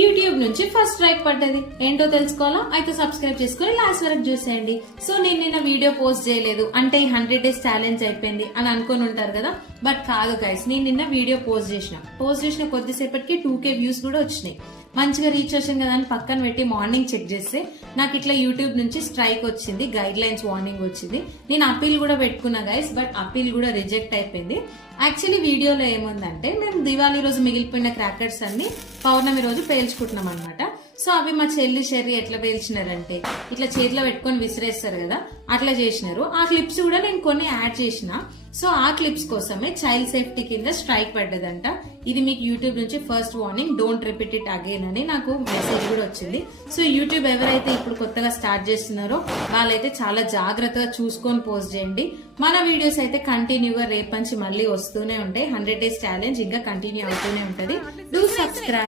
YouTube నుంచి first strike పడ్డది. ఏంటో తెలుసుకోవాలా? అయితే సబ్స్క్రైబ్ చేసుకుని లాస్ట్ వరకు చూసేయండి. సో నేను నిన్న వీడియో పోస్ట్ చేయలేదు అంటే ఈ 100 days ఛాలెంజ్ అయిపోయింది అని అనుకుని ఉంటారు కదా, బట్ కాదు గైస్. నేను నిన్న వీడియో పోస్ట్ చేసిన కొద్దిసేపటికి 2K వ్యూస్ కూడా వచ్చినాయి. మంచిగా రీచ్ వచ్చింది కదా అని పక్కన పెట్టి మార్నింగ్ చెక్ చేస్తే నాకు ఇట్లా యూట్యూబ్ నుంచి స్ట్రైక్ వచ్చింది, గైడ్ లైన్స్ వార్నింగ్ వచ్చింది. నేను అప్పీల్ కూడా పెట్టుకున్నా గైస్, బట్ అప్పీల్ కూడా రిజెక్ట్ అయిపోయింది. యాక్చువల్లీ వీడియోలో ఏముందంటే మేము దివాళీ రోజు మిగిలిపోయిన క్రాకర్స్ అన్ని పౌర్ణమి రోజు పేల్చుకుంటున్నాం అనమాట. సో అవి మా చెర్రీ ఎట్లా పేల్చినారంటే ఇట్లా చేతిలో పెట్టుకొని విసిరేస్తారు కదా, అట్లా చేసినారు. ఆ క్లిప్స్ కూడా నేను కొన్ని యాడ్ చేసిన. సో ఆ క్లిప్స్ కోసమే చైల్డ్ సేఫ్టీ కింద స్ట్రైక్ పడ్డదంట. ఇది మీకు యూట్యూబ్ నుంచి first warning, don't repeat it again అని నాకు మెసేజ్ కూడా వచ్చింది. సో యూట్యూబ్ ఎవరైతే ఇప్పుడు కొత్తగా స్టార్ట్ చేస్తున్నారో వాళ్ళైతే చాలా జాగ్రత్తగా చూసుకొని పోస్ట్ చేయండి. మన వీడియోస్ అయితే కంటిన్యూగా రేపంచి మళ్ళీ వస్తూనే ఉంటాయి. 100 days ఛాలెంజ్ ఇంకా కంటిన్యూ అవుతూనే ఉంటది. Do subscribe.